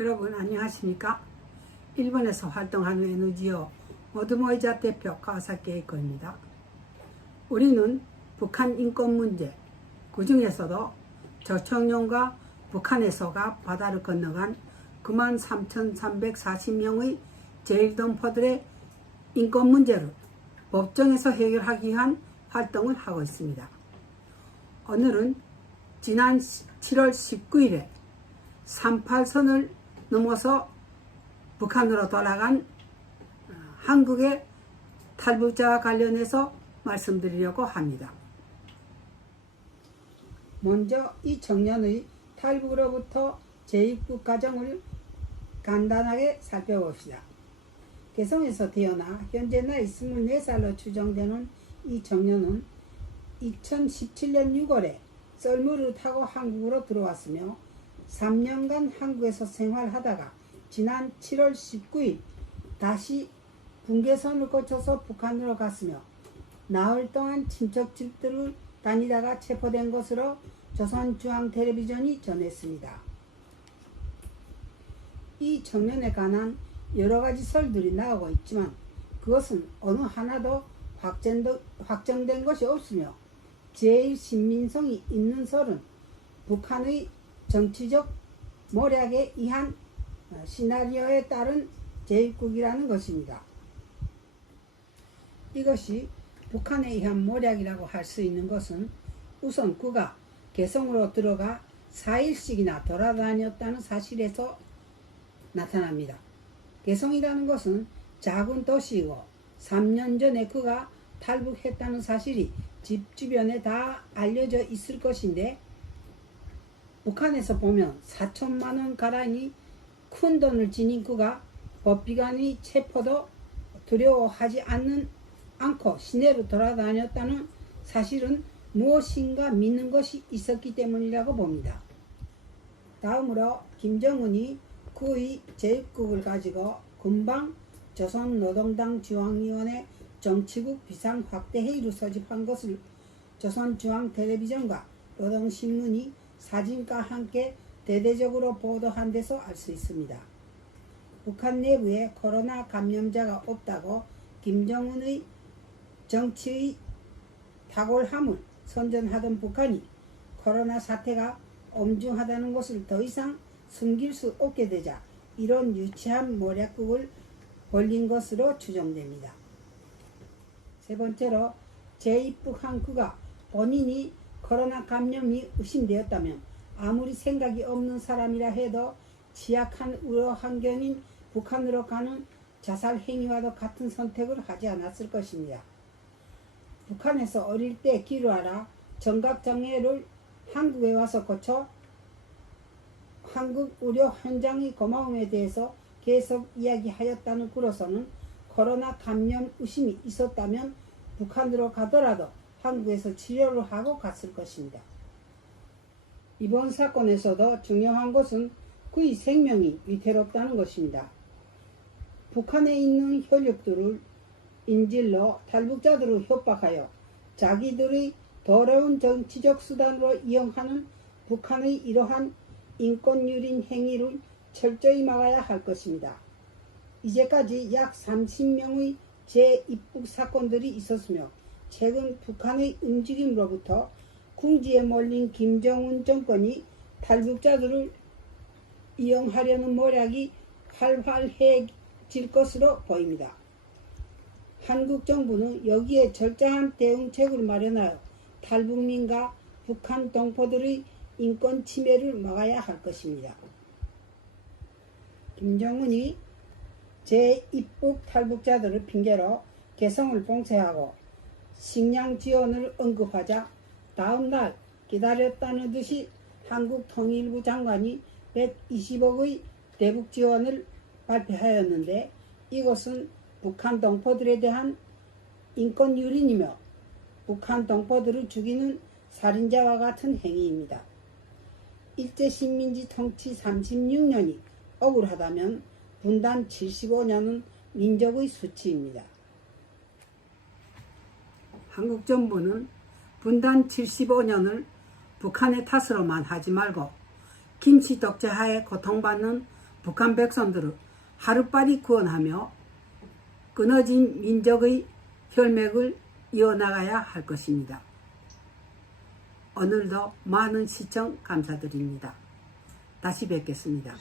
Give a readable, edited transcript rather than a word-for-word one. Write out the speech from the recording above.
여러분 안녕하십니까? 일본에서 활동하는 NGO 모두모이자 대표 카와사키 에이코입니다. 우리는 북한 인권 문제, 그 중에서도 저청룡과 북한에서가 바다를 건너간 93,340명의 제1동포들의 인권 문제를 법정에서 해결하기 위한 활동을 하고 있습니다. 오늘은 지난 7월 19일에 38선을 넘어서 북한으로 돌아간 한국의 탈북자와 관련해서 말씀드리려고 합니다. 먼저 이 청년의 탈북으로부터 재입국 과정을 간단하게 살펴봅시다. 개성에서 태어나 현재 나이 24살로 추정되는 이 청년은 2017년 6월에 썰물을 타고 한국으로 들어왔으며 3년간 한국에서 생활하다가 지난 7월 19일 다시 분계선을 거쳐서 북한으로 갔으며 나흘 동안 친척집들을 다니다가 체포된 것으로 조선중앙텔레비전이 전했습니다. 이 청년에 관한 여러가지 설들이 나오고 있지만 그것은 어느 하나도 확정된 것이 없으며 제일 신빙성이 있는 설은 북한의 정치적 모략에 의한 시나리오에 따른 재입국이라는 것입니다. 이것이 북한에 의한 모략이라고 할 수 있는 것은 우선 그가 개성으로 들어가 4일씩이나 돌아다녔다는 사실에서 나타납니다. 개성이라는 것은 작은 도시이고 3년 전에 그가 탈북했다는 사실이 집 주변에 다 알려져 있을 것인데 북한에서 보면 4천만 원 가량이 큰 돈을 지닌 그가 법비관의 체포도 두려워하지 않고 시내로 돌아다녔다는 사실은 무엇인가 믿는 것이 있었기 때문이라고 봅니다. 다음으로 김정은이 그의 재입국을 가지고 금방 조선노동당 중앙위원회 정치국 비상확대회의를 소집한 것을 조선중앙텔레비전과 노동신문이 사진과 함께 대대적으로 보도한 데서 알 수 있습니다. 북한 내부에 코로나 감염자가 없다고 김정은의 정치의 탁월함을 선전하던 북한이 코로나 사태가 엄중하다는 것을 더 이상 숨길 수 없게 되자 이런 유치한 모략국을 벌린 것으로 추정됩니다. 세 번째로 재입국한 그가 본인이 코로나 감염이 의심되었다면 아무리 생각이 없는 사람이라 해도 취약한 의료 환경인 북한으로 가는 자살 행위와도 같은 선택을 하지 않았을 것입니다. 북한에서 어릴 때 길을 알아 정각장애를 한국에 와서 고쳐 한국 의료 현장의 고마움에 대해서 계속 이야기하였다는 그로서는 코로나 감염 의심이 있었다면 북한으로 가더라도 한국에서 치료를 하고 갔을 것입니다. 이번 사건에서도 중요한 것은 그의 생명이 위태롭다는 것입니다. 북한에 있는 혈육들을 인질로 탈북자들을 협박하여 자기들의 더러운 정치적 수단으로 이용하는 북한의 이러한 인권유린 행위를 철저히 막아야 할 것입니다. 이제까지 약 30명의 재입국 사건들이 있었으며 최근 북한의 움직임으로부터 궁지에 몰린 김정은 정권이 탈북자들을 이용하려는 모략이 활발해질 것으로 보입니다. 한국 정부는 여기에 절저한 대응책을 마련하여 탈북민과 북한 동포들의 인권 침해를 막아야 할 것입니다. 김정은이 재입국 탈북자들을 핑계로 개성을 봉쇄하고 식량 지원을 언급하자 다음날 기다렸다는 듯이 한국통일부 장관이 120억의 대북 지원을 발표하였는데 이것은 북한 동포들에 대한 인권 유린이며 북한 동포들을 죽이는 살인자와 같은 행위입니다. 일제식민지 통치 36년이 억울하다면 분단 75년은 민족의 수치입니다. 한국 정부는 분단 75년을 북한의 탓으로만 하지 말고 김치 독재하에 고통받는 북한 백성들을 하루빨리 구원하며 끊어진 민족의 혈맥을 이어나가야 할 것입니다. 오늘도 많은 시청 감사드립니다. 다시 뵙겠습니다.